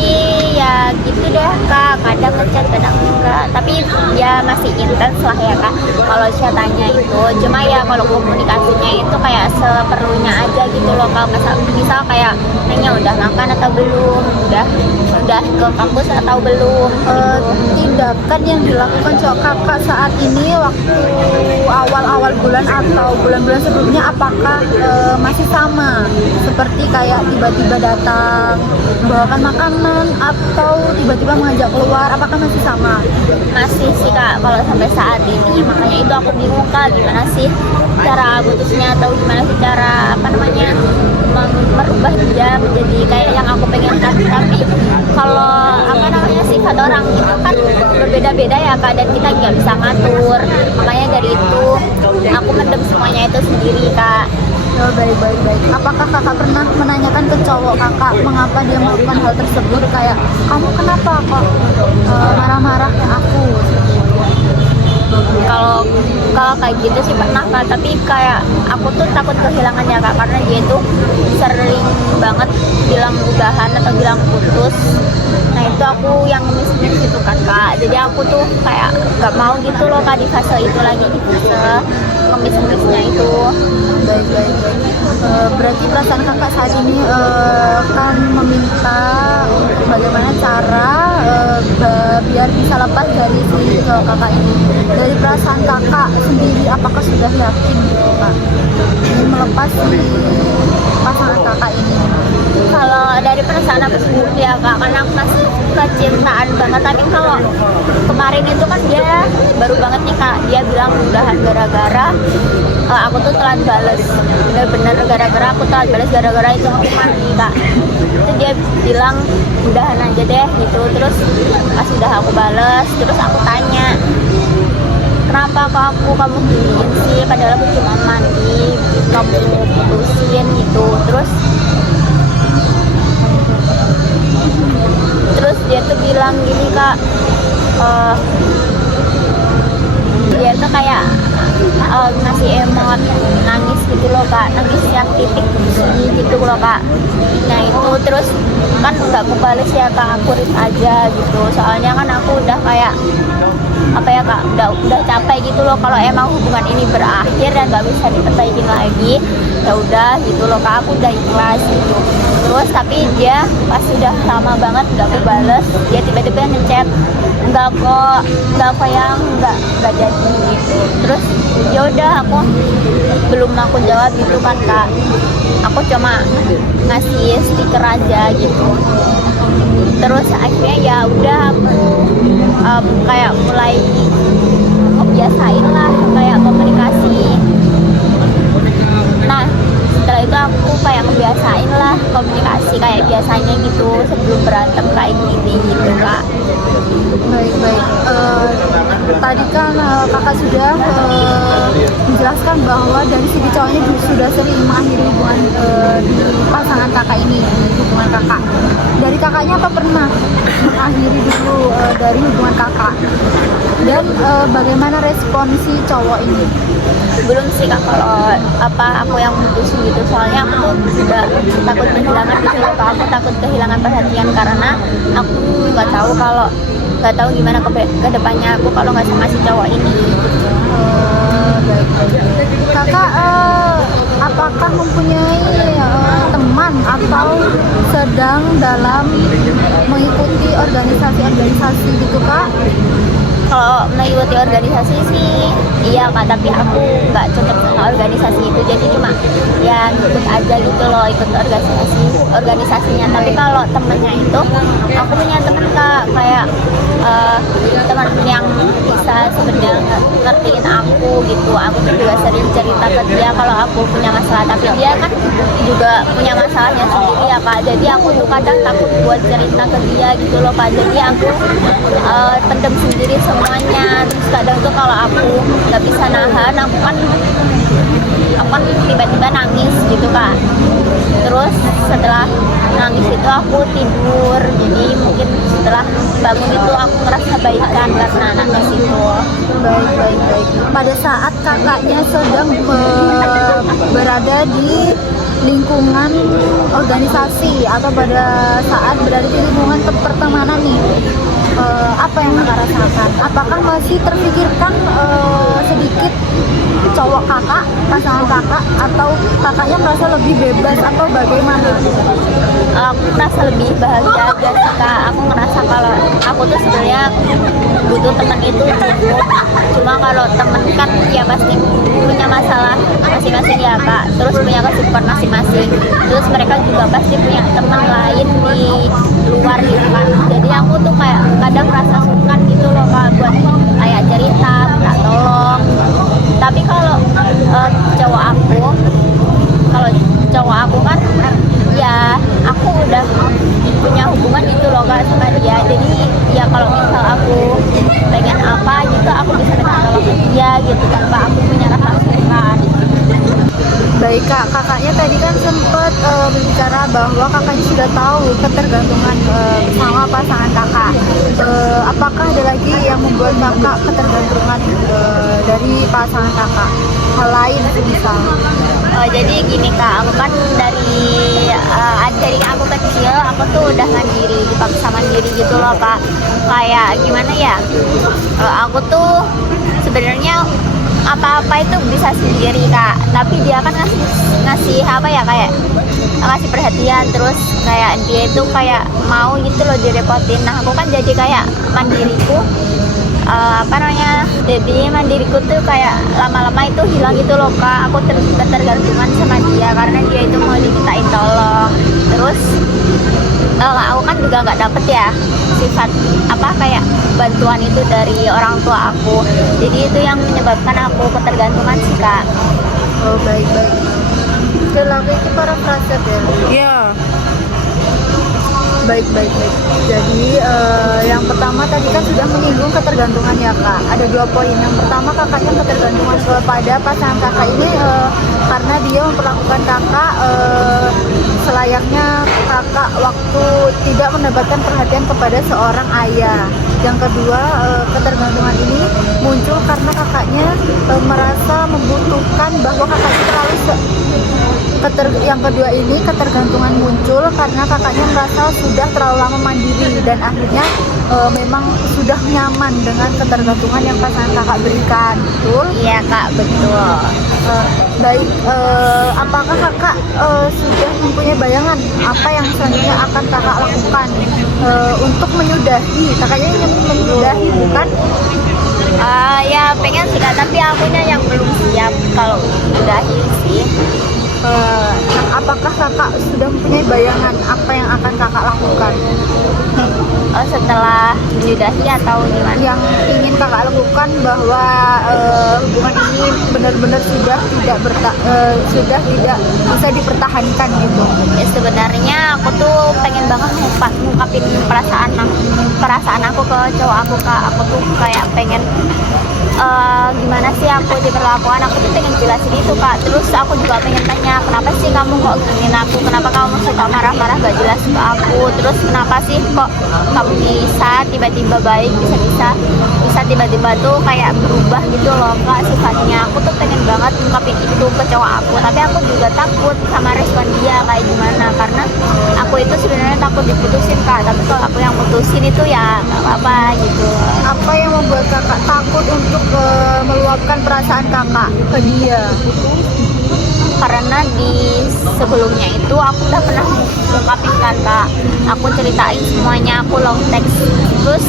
ya gitu deh kak, kadang ngechat kadang enggak, tapi ya masih intens lah ya kak kalau chatanya itu. Cuma ya kalau komunikasinya itu kayak seperlunya aja gitu loh kak. Misal kayak nanya udah makan atau belum, udah ke kampus atau belum gitu. Tindakan yang dilakukan cowok kakak saat ini waktu awal-awal bulan atau bulan-bulan sebelumnya, apakah masih sama seperti kayak tiba-tiba datang membawakan makanan atau tiba-tiba mengajak keluar, apakah masih sama? Masih sih kak kalau sampai saat ini. Makanya itu aku bingung kak, gimana sih cara putusnya atau gimana sih cara merubah dia menjadi kayak yang aku pengen kan. Tapi kalau sifat orang itu kan berbeda-beda ya kak, dan kita nggak bisa ngatur. Makanya dari itu aku mendem semuanya itu sendiri kak. Oh, baik, baik, baik. Apakah kakak pernah menanyakan ke cowok kakak mengapa dia melakukan hal tersebut, kayak kamu kenapa kok marah-marah ke aku? Kalau kayak gitu sih pernah kak, tapi kayak aku tuh takut kehilangannya kak, karena dia tuh sering banget bilang udahan atau bilang putus. Nah itu aku yang ngemis-ngemis gitu kan kak, jadi aku tuh kayak gak mau gitu loh kak di fase itu lagi, di fase ngemis-ngemisnya itu. Baik, baik, baik. Berarti perasaan kakak saat ini kan meminta untuk bagaimana cara biar bisa lepas dari si cowok kakak ini. Dari perasaan kakak sendiri, apakah sudah yakin gitu kak ingin melepas si pasangan kakak ini? Kalau dari perasaan aku sendiri ya kak, karena aku masih kecintaan banget. Tapi kalau kemarin itu kan dia baru banget nih kak, dia bilang udahan gara-gara aku tuh telat bales. Bener-bener gara-gara aku telat bales, gara-gara itu aku mandi kak. Itu dia bilang udahan aja deh gitu. Terus pas udah aku bales, terus aku tanya, kenapa kok kamu giniin sih, padahal aku cuma mandi, kamu putusin gitu. Terus dia tuh bilang gini kak, dia tuh kayak ngasih emot nangis gitu loh kak, nangis yang titik di sini gitu loh kak. Nah itu terus kan nggak aku bales ya kak, aku read aja gitu, soalnya kan aku udah kayak apa ya kak, udah capek gitu loh kalau emang hubungan ini berakhir dan nggak bisa diperbaikin lagi. Ya udah gitu loh kak, aku udah ikhlas gitu. Terus tapi dia pas sudah lama banget nggak aku bales, dia tiba-tiba ngechat, nggak jadi gitu. Terus ya udah aku belum aku jawab gitu kan kak, aku cuma ngasih stiker aja gitu. Terus akhirnya ya udah aku kayak mulai ngebiasain lah kayak komunikasi. Nah setelah itu aku kayak ngebiasain lah komunikasi kayak biasanya gitu sebelum berantem kayak gini gitu kak. Baik, baik. Tadi kan kakak sudah menjelaskan bahwa dari segi cowoknya sudah sering mengakhiri hubungan di pasangan kakak ini, di hubungan kakak. Dari kakaknya apa pernah mengakhiri dulu dari hubungan kakak? Dan bagaimana respon si cowok ini? Belum sih kak, kalau aku yang mutusin gitu, soalnya aku tuh juga takut kehilangan gitu loh kak. Aku takut kehilangan perhatian karena aku nggak tahu gimana ke depannya aku kalau nggak sama si cowok ini gitu. Baik, baik. Kakak apakah mempunyai teman atau sedang dalam mengikuti organisasi gitu kak? Kalau mengikuti organisasi sih iya kak, tapi aku nggak cocok sama organisasi itu, jadi cuma ya ikut aja gitu loh, ikut organisasinya. Tapi kalau temennya itu, aku punya temen kak kayak teman yang bisa sebenarnya ngertiin aku gitu. Aku juga sering cerita ke dia kalau aku punya masalah, tapi dia kan juga punya masalahnya sendiri ya kak. Jadi aku tuh kadang takut buat cerita ke dia gitu loh kak. Jadi aku pendem sendiri semuanya. Terus kadang tuh kalau aku nggak bisa nahan, aku kan tiba-tiba nangis gitu kak. Terus setelah nangis itu aku tidur, jadi mungkin setelah bangun itu aku ngerasa baikan karena nangis itu. Baik. Pada saat kakaknya sedang berada di lingkungan organisasi atau pada saat berada di lingkungan pertemanan nih, apa yang kakak rasakan? Apakah masih terpikirkan sedikit cowok kakak, pasangan kakak, atau kakaknya merasa lebih bebas atau bagaimana? Aku merasa lebih bahagia aja sih kak. Aku ngerasa kalau aku tuh sebenarnya butuh teman itu cukup. Cuma kalau temen kan ya pasti punya masalah masing-masing ya kak. Terus punya kesibukan masing-masing. Terus mereka juga pasti punya teman lain di luar gitu kan. Jadi aku tuh kayak kadang merasa sungkan gitu loh kak buat kayak cerita, minta tolong. Tapi kalau cowok aku kan ya aku udah punya hubungan gitu loh kak sama dia. Jadi ya kalau misal aku pengen apa gitu aku bisa minta tolong ke dia gitu tanpa aku punya rasa sungkan. Baik kak, kakaknya tadi kan sempat berbicara bahwa kakaknya sudah tahu ketergantungan sama pasangan kakak. Apakah ada lagi yang membuat kakak ketergantungan dari pasangan kakak? Hal lain misal? Jadi gini kak, aku kan dari aku kecil aku tuh udah mandiri, dipaksa mandiri gitu loh kak. Kayak gimana ya? Aku tuh sebenarnya apa-apa itu bisa sendiri kak, tapi dia kan ngasih apa ya, kayak ngasih perhatian, terus kayak dia itu kayak mau gitu loh direpotin. Nah aku kan jadi kayak mandiriku jadi mandiriku tuh kayak lama-lama itu hilang gitu loh kak. Aku ketergantungan sama dia karena dia itu mau dimintain tolong. Terus aku kan juga nggak dapet ya sifat kayak bantuan itu dari orang tua aku. Jadi itu yang menyebabkan aku ketergantungan sih kak. Oh baik. Lagi itu para frase ya? Iya. Baik. Jadi yang pertama tadi kan sudah menyinggung ketergantungan ya kak. Ada 2 poin. Yang pertama kakaknya ketergantungan kepada pasangan kakak ini karena dia memperlakukan kakak selayaknya kakak waktu tidak mendapatkan perhatian kepada seorang ayah. Yang kedua ketergantungan ini muncul karena kakaknya merasa membutuhkan bahwa kakaknya terlalu yang kedua ini ketergantungan muncul karena kakaknya merasa sudah terlalu lama mandiri dan akhirnya memang sudah nyaman dengan ketergantungan yang pasangan kakak berikan. Betul? Iya kak, betul. Baik, apakah kakak sudah mempunyai bayangan apa yang selanjutnya akan kakak lakukan untuk menyudahi? Kakaknya ingin menyudahi bukan? Ya pengen sih kak, tapi akunya yang belum siap kalau menyudahi sih. Apakah kakak sudah mempunyai bayangan apa yang akan kakak lakukan? Setelah menyudahi atau gimana? Yang ingin kakak lakukan bahwa hubungan ini benar-benar sudah tidak bisa dipertahankan gitu. Ya sebenarnya aku tuh pengen banget ngungkapin perasaan aku ke cowok aku kak. Aku tuh kayak pengen gimana sih aku diperlakukan, aku tuh pengen jelasin itu kak. Terus aku juga pengen tanya, kenapa sih kamu kok giniin aku, kenapa kamu suka marah-marah gak jelas ke aku, terus kenapa sih kok kamu bisa tiba-tiba baik, bisa tiba-tiba tuh kayak berubah gitu loh kak sifatnya. Aku tuh pengen banget ngungkapin itu ke cowok aku, tapi aku juga takut sama respon dia kayak gimana, karena aku itu sebenarnya takut diputusin kak. Tapi kalau aku yang putusin itu ya gak apa-apa gitu. Apa yang membuat kakak takut untuk meluapkan perasaan kakak ke dia? Karena di sebelumnya itu aku udah pernah ngungkapin kan kak, aku ceritain semuanya, aku long text, terus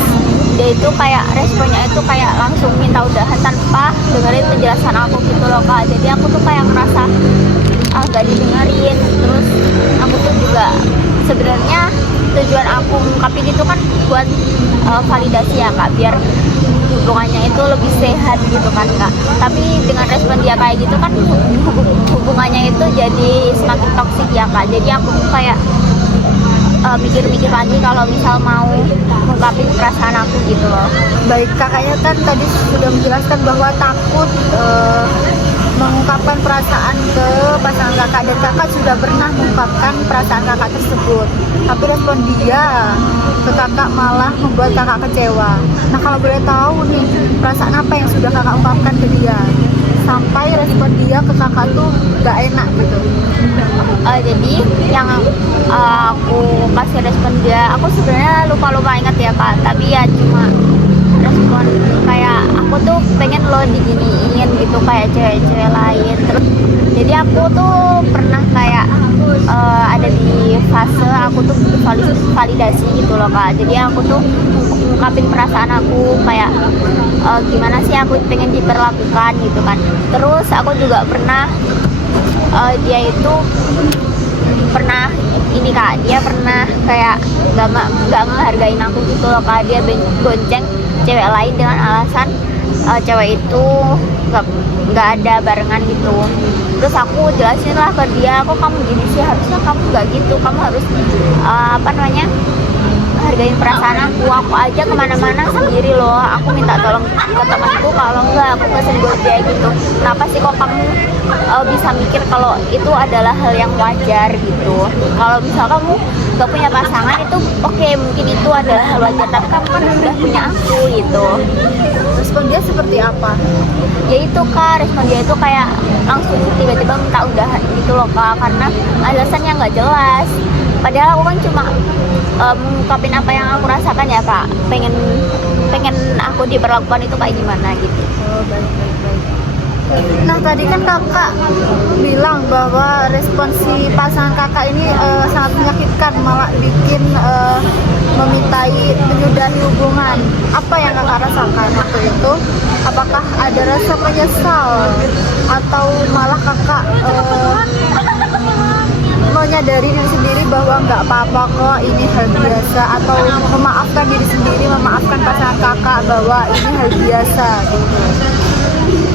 dia itu kayak responnya itu kayak langsung minta udahan tanpa dengerin penjelasan aku gitu loh kak. Jadi aku tuh kayak ngerasa gak didengerin. Terus aku tuh juga sebenarnya tujuan aku ngungkapin itu kan buat validasi ya kak, biar hubungannya itu lebih sehat gitu kan kak. Tapi dengan respon dia kayak gitu kan hubungannya itu jadi semakin toksik ya kak. Jadi aku kayak mikir-mikir lagi kalau misal mau ngungkapin perasaan aku gitu loh. Baik, kakaknya kan tadi sudah menjelaskan bahwa takut mengungkapkan perasaan ke pasangan kakak, dan kakak sudah pernah mengungkapkan perasaan kakak tersebut, tapi respon dia ke kakak malah membuat kakak kecewa. Nah, kalau boleh tahu nih, perasaan apa yang sudah kakak ungkapkan ke dia sampai respon dia ke kakak tuh gak enak gitu? Jadi yang aku kasih respon dia, aku sebenarnya lupa ingat ya kak, tapi ya cuma respon kayak aku tuh pengen lo diginiin gitu kayak cewek-cewek lain. Terus jadi aku tuh pernah kayak ada di fase aku tuh butuh validasi gitu loh kak. Jadi aku tuh ngungkapin perasaan aku kayak gimana sih aku pengen diperlakukan gitu kan. Terus aku juga pernah dia itu pernah ini kak, dia pernah kayak gak ngehargain aku gitu loh kak. Dia bonceng cewek lain dengan alasan cewek itu nggak ada barengan gitu. Terus aku jelasin lah ke dia, kok kamu gini sih, harusnya kamu nggak gitu, kamu harus hargain perasaan aku aja kemana-mana sendiri loh. Aku minta tolong ke temanku, kalau enggak aku nggak senggol dia gitu. Kenapa sih kok kamu bisa mikir kalau itu adalah hal yang wajar gitu? Kalau misal kamu gak punya pasangan itu oke, mungkin itu adalah hal wajar, tapi kamu kan sudah punya aku gitu. Respon dia seperti apa? Ya itu kak, respon dia itu kayak langsung tiba-tiba minta udahan gitu loh kak, karena alasannya nggak jelas. Padahal aku kan cuma mengungkapin apa yang aku rasakan ya kak, pengen aku diperlakukan itu kayak gimana gitu. Oh, baik. Nah, tadi kan kakak bilang bahwa respon si pasangan kakak ini sangat menyakitkan, malah bikin menyudahi hubungan. Apa yang kakak rasakan waktu itu? Apakah ada rasa menyesal atau malah kakak menyadari diri sendiri bahwa nggak apa-apa kok, ini hal biasa, atau memaafkan diri sendiri, memaafkan pasangan kakak bahwa ini hal biasa gitu?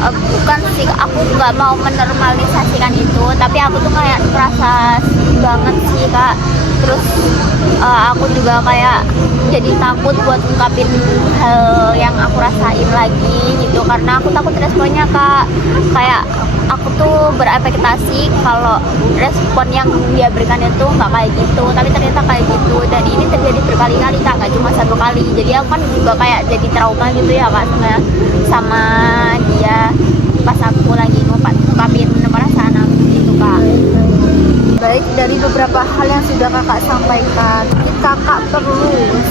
Bukan sih, aku nggak mau menormalisasikan itu, tapi aku tuh kayak merasa sedih banget sih kak. Terus aku juga kayak jadi takut buat ungkapin hal yang aku rasain lagi gitu, karena aku takut responnya kak. Kayak aku tuh berekspektasi kalau respon yang dia berikan itu nggak kayak gitu, tapi ternyata kayak gitu. Dan ini terjadi berkali-kali kak, nggak cuma satu kali. Jadi aku kan juga kayak jadi trauma gitu ya kak sama dia pas aku lagi ngungkapin perasaan aku gitu kak. Baik, dari beberapa hal yang sudah kakak sampaikan, kakak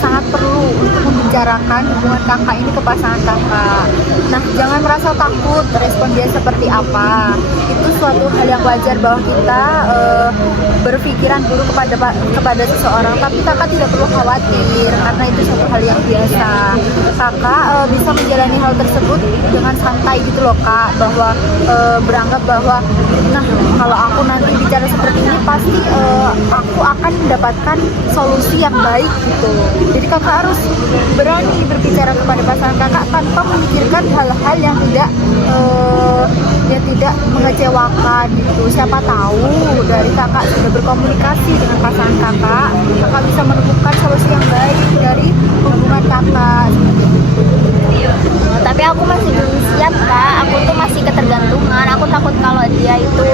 sangat perlu untuk membicarakan hubungan kakak ini ke pasangan kakak. Nah, jangan merasa takut respon dia seperti apa. Itu suatu hal yang wajar bahwa kita berpikiran buruk kepada seseorang, tapi kakak tidak perlu khawatir karena itu suatu hal yang biasa. Kakak bisa menjalani hal tersebut dengan santai gitu loh kak, bahwa beranggap bahwa nah, kalau aku nanti bicara seperti ini pasti aku akan mendapatkan solusi yang baik gitu. Jadi kakak harus berani berbicara kepada pasangan kakak tanpa memikirkan hal-hal yang tidak mengecewakan gitu. Siapa tahu dari kakak sudah berkomunikasi dengan pasangan kakak bisa menemukan solusi yang baik dari hubungan kakak. Tapi aku masih belum siap kak, aku tuh masih ketergantungan. Aku takut kalau dia itu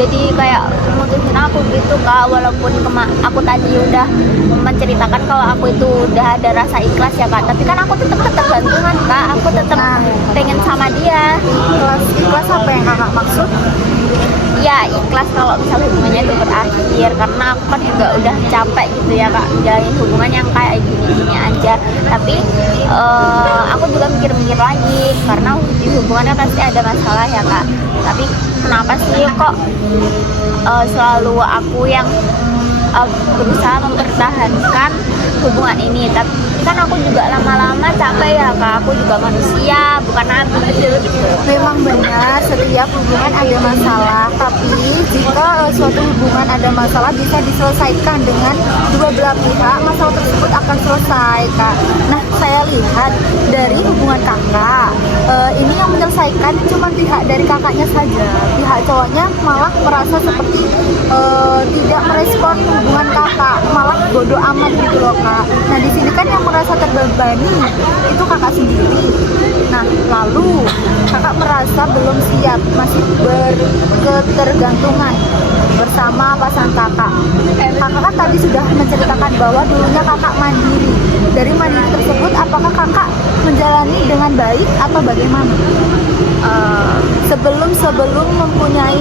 jadi kayak memutusin aku gitu kak, walaupun aku tadi udah menceritakan kalau aku itu udah ada rasa ikhlas ya kak, tapi kan aku tetap ketergantungan kak. Aku tetap pengen sama dia. Ikhlas apa yang kakak maksud? Ya ikhlas kalau misalnya hubungannya itu berakhir, karena aku kan juga udah capek gitu ya kak menjalin hubungan yang kayak gini-gini aja. Tapi aku juga mikir-mikir lagi, karena di hubungannya pasti ada masalah ya kak. Tapi kenapa sih kok selalu aku yang berusaha mempertahankan hubungan ini? Tapi kan aku juga lama-lama capek ya kak, aku juga manusia, bukan nabi gitu. Memang benar, setiap hubungan ada masalah, tapi jika suatu hubungan ada masalah bisa diselesaikan dengan dua belah pihak, masalah tersebut akan selesai, Kak. Nah, saya lihat dari hubungan kakak, ini yang menyelesaikan cuma pihak dari kakaknya saja. Pihak cowoknya malah merasa seperti tidak merespon hubungan kakak, malah bodoh amat gitu loh, Kak. Nah, di sini kan yang merasa terbebani itu kakak sendiri. Nah, lalu kakak merasa belum siap, masih berketergantungan bersama pasangan kakak. Kakak kan tadi sudah menceritakan bahwa dulunya kakak mandiri. Dari mandiri tersebut, apakah kakak menjalani dengan baik atau bagaimana? Sebelum mempunyai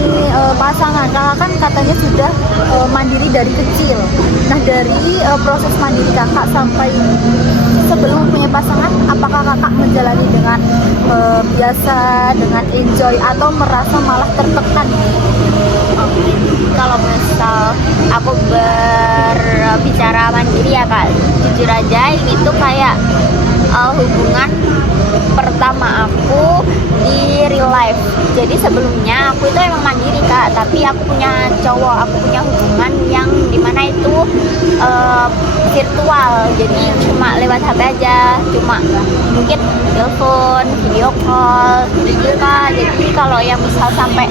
pasangan, kakak kan katanya sudah mandiri dari kecil. Nah, dari proses mandiri kakak sampai sebelum punya pasangan, apakah kakak menjalani dengan biasa, dengan enjoy, atau merasa malah tertekan? Kalau misal aku berbicara mandiri ya Kak, jujur aja ini tuh kayak hubungan pertama aku di real life. Jadi sebelumnya aku itu emang mandiri Kak, tapi aku punya cowok, aku punya hubungan yang dimana itu virtual. Jadi cuma lewat HP aja, cuma mungkin telepon, video call, gitu Kak. Jadi kalau yang misal sampai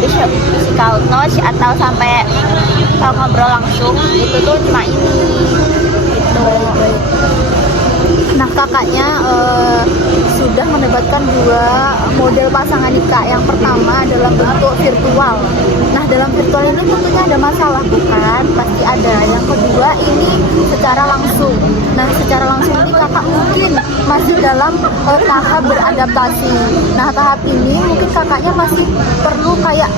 physical touch atau sampai ngobrol langsung itu tuh cuma ini gitu. Nah, kakaknya sudah mendapatkan dua model pasangan nikah. Yang pertama dalam bentuk virtual. Nah, dalam virtual ini tentunya ada masalah, bukan? Pasti ada. Yang kedua ini secara langsung. Nah, secara langsung ini kakak mungkin masih dalam tahap beradaptasi. Nah, tahap ini mungkin kakaknya masih perlu kayak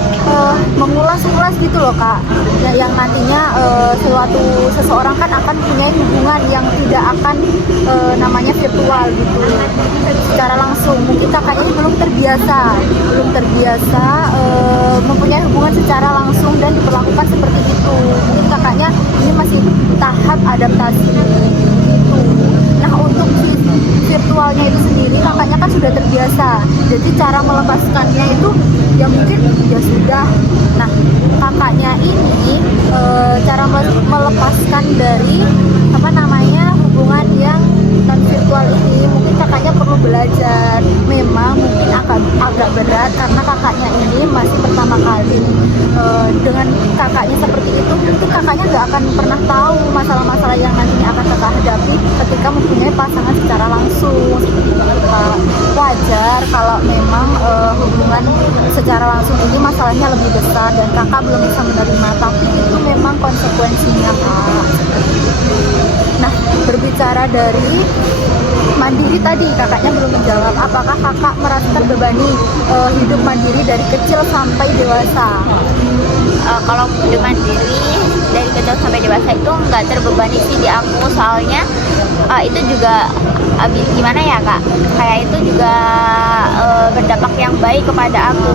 mengulas-ulas gitu loh, Kak. Nah, yang nantinya suatu seseorang kan akan punya hubungan yang tidak akan namanya virtual gitu, secara langsung. Mungkin kakaknya ini belum terbiasa mempunyai hubungan secara langsung dan diperlakukan seperti itu. Mungkin kakaknya ini masih tahap adaptasi gitu. Nah, untuk si virtualnya itu sendiri kakaknya kan sudah terbiasa, jadi cara melepaskannya itu ya mungkin ya sudah. Nah, kakaknya ini cara melepaskan dari hubungan yang non virtual ini mungkin kakaknya perlu belajar. Memang mungkin agak berat karena kakaknya ini masih pertama kali. Dengan kakaknya seperti itu, mungkin kakaknya nggak akan pernah tahu masalah-masalah yang nantinya akan kakak hadapi ketika mempunyai pasangan secara langsung seperti itu, Kak. Wajar kalau memang hubungan secara langsung ini masalahnya lebih besar dan kakak belum bisa menerima, tapi itu memang konsekuensinya, Kak. Nah, berbicara dari mandiri tadi, kakaknya belum menjawab. Apakah kakak merasa terbebani hidup mandiri dari kecil sampai dewasa? Kalau hidup mandiri dari kecil sampai dewasa itu nggak terbebani sih di aku, soalnya itu juga gimana ya Kak, kayak itu juga berdampak yang baik kepada aku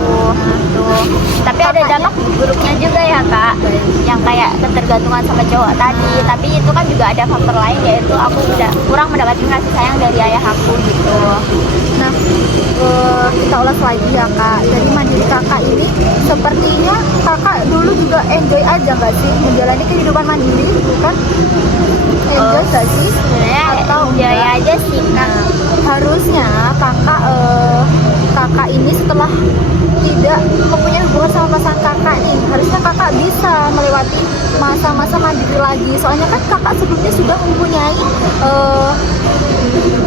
tuh. Tapi ada dampak buruknya juga ya Kak, yang kayak ketergantungan sama cowok tadi. Tapi itu kan juga ada faktor lain, yaitu aku udah kurang mendapatkan kasih sayang dari ayah aku gitu. Nah, kita ulas lagi ya Kak. Jadi mandiri kakak ini sepertinya kakak dulu juga enjoy aja nggak sih menjalani kehidupan mandiri, bukan? Enjoy nggak sih? Sebenarnya Atau enjoy enggak? aja sih Kak. Nah, harusnya kakak ini setelah tidak mempunyai hubungan sama pasangan kakak nih, harusnya kakak bisa melewati masa-masa mandiri lagi. Soalnya kan kakak sebelumnya sudah mempunyai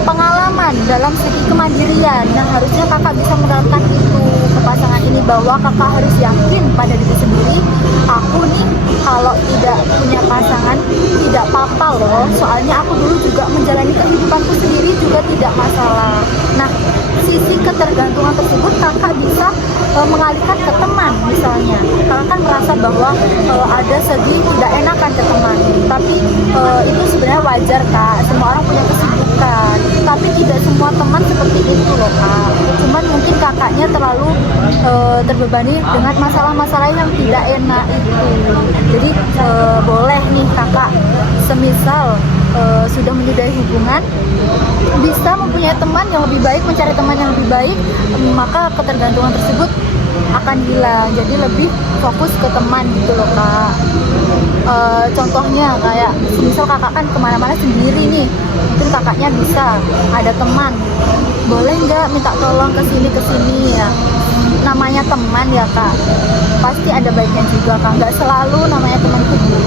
pengalaman dalam segi kemandirian. Nah, harusnya kakak bisa menerapkan itu ke pasangan ini, bahwa kakak harus yakin pada diri sendiri. Aku nih kalau tidak punya pasangan tidak apa-apa loh, soalnya aku dulu juga menjalani kehidupanku sendiri juga tidak masalah. Nah, sisi ketergantungan tersebut kakak bisa mengalihkan ke teman misalnya. Kakak kan merasa bahwa ada segi tidak enakan ke teman, tapi itu sebenarnya wajar Kak, semua orang punya kesibukan, tapi tidak semua teman seperti itu loh Kak. Cuman mungkin kakaknya terlalu terbebani dengan masalah-masalah yang tidak enak itu. Jadi boleh nih kakak semisal sudah menyudahi hubungan bisa mempunyai teman yang lebih baik, mencari teman yang lebih baik, maka ketergantungan tersebut akan hilang. Jadi lebih fokus ke teman gitu loh kak. Contohnya kayak misal kakak kan kemana-mana sendiri nih, mungkin kakaknya bisa ada teman, boleh nggak minta tolong kesini ya. Namanya teman ya kak, pasti ada baiknya juga kak, nggak selalu namanya teman itu buruk.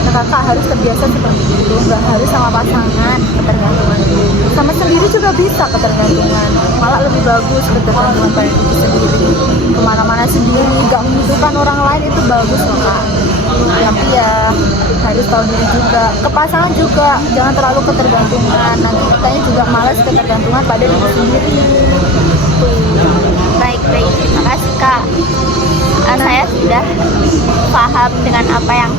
Nah, kakak harus terbiasa seperti itu, nggak harus sama pasangan ketergantungan, sama sendiri juga bisa ketergantungan, malah lebih bagus ketergantungan pada diri sendiri. Kemana-mana sendiri, nggak membutuhkan orang lain, itu bagus loh kak. Tapi ya harus tahu diri juga. Ke pasangan juga jangan terlalu ketergantungan, nanti kitanya juga malas ketergantungan pada diri sendiri. Baik, terima kasih kak. Saya sudah paham dengan apa yang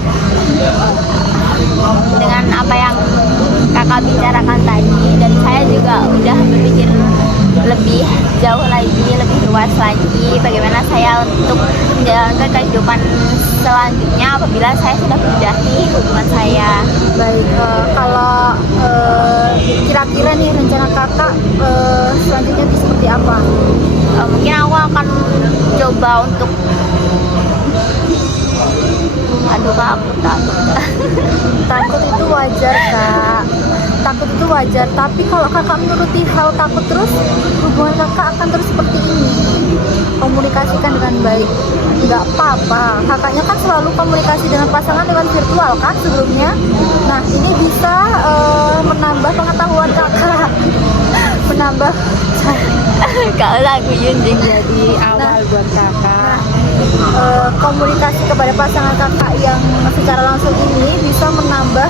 kakak bicarakan tadi, dan saya juga udah berpikir lebih jauh lagi, lebih luas lagi bagaimana saya untuk menjalankan kehidupan selanjutnya apabila saya sudah menyudahi hubungan saya. Baik, kalau kira-kira nih rencana kakak selanjutnya itu seperti apa? Mungkin aku akan coba untuk aduh kak, aku Takut itu wajar kak, takut itu wajar, tapi kalau kakak menuruti hal takut terus, hubungan kakak akan terus seperti ini. Komunikasikan dengan baik, nggak apa-apa. Kakaknya kan selalu komunikasi dengan pasangan lewat virtual kan sebelumnya. Nah ini bisa menambah pengetahuan kakak, menambah kak lagu Yunjing. jadi awal buat kakak. Komunikasi kepada pasangan kakak yang secara langsung ini bisa menambah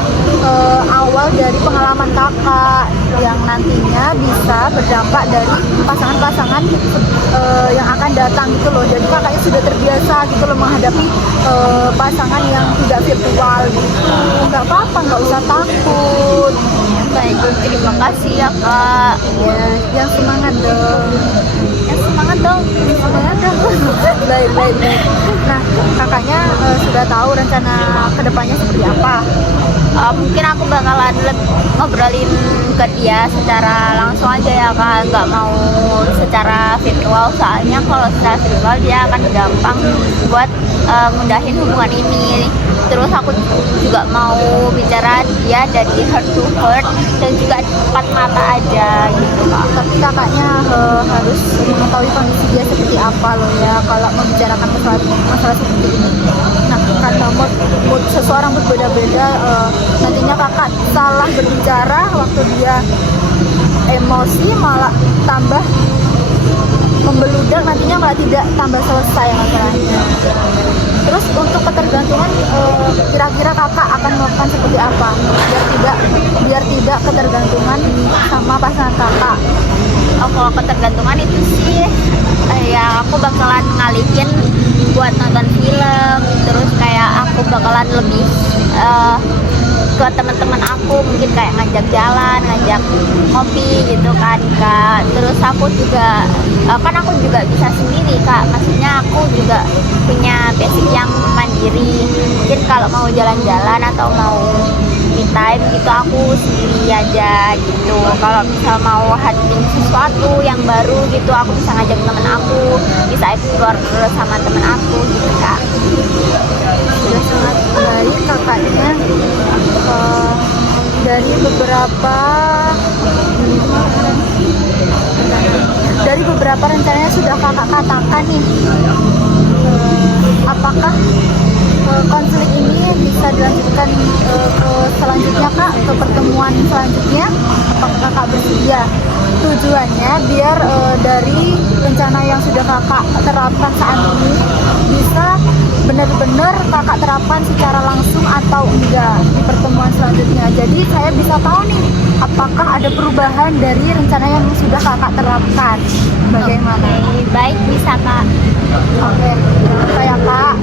awal dari pengalaman kakak yang nantinya bisa berdampak dari pasangan-pasangan yang akan datang gitu loh. Jadi kakaknya sudah terbiasa gitu loh menghadapi pasangan yang tidak virtual gitu. Nggak apa-apa, nggak usah takut. Baik, terima kasih ya kak. Ya, yang semangat dong. Yang semangat dong. Semangat dong. Baik. Nah, kakaknya sudah tahu rencana kedepannya seperti apa? Mungkin aku bakalan ngobrolin ke dia secara langsung aja ya kak, nggak mau secara virtual, soalnya kalau secara virtual dia akan gampang buat ngundahin hubungan ini. Terus aku juga mau bicara dia dari heart to heart dan juga empat mata aja gitu kak. Tapi kakaknya harus mengetahui kondisi dia seperti apa loh ya kalau membicarakan masalah seperti ini. Nah, karena mood seseorang berbeda-beda, nantinya kakak salah berbicara waktu dia emosi malah tambah membeludak, nantinya malah tidak tambah selesai masalahnya. Terus untuk ketergantungan, kira-kira kakak akan melakukan seperti apa biar tidak ketergantungan sama pasangan kakak? Kalau ketergantungan itu sih ya aku bakalan ngalihin buat nonton film, terus kayak aku bakalan lebih ke teman-teman aku, mungkin kayak ngajak jalan, ngajak ngopi gitu kan kak. Terus aku juga kan aku juga bisa sendiri kak, maksudnya aku juga punya basic yang mandiri. Mungkin kalau mau jalan-jalan atau mau me time gitu aku sendiri aja gitu. Kalau misal mau hunting sesuatu yang baru gitu, aku bisa ngajak temen aku, bisa explore sama temen aku gitu kak. Sudah sangat baik kakaknya. Dari beberapa rencananya sudah kakak katakan nih, apakah konflik ini bisa dilanjutkan ke selanjutnya kak, ke pertemuan selanjutnya? Apakah kakak bersedia? Tujuannya biar dari rencana yang sudah kakak terapkan saat ini bisa benar-benar kakak terapkan secara langsung atau enggak di pertemuan selanjutnya. Jadi saya bisa tahu nih apakah ada perubahan dari rencana yang sudah kakak terapkan. Bagaimana? Oke, baik, bisa kak. Oke, kayak kak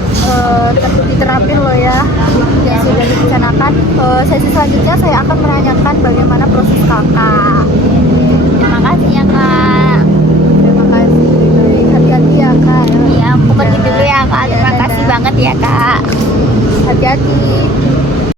diterapin loh ya yang sudah direncanakan. Sesi selanjutnya saya akan menanyakan bagaimana proses kakak. Terima kasih ya kak. Terima kasih. Hati-hati ya kak. Iya, aku pergi dulu ya kak. Terima kasih banget ya kak. Hati-hati.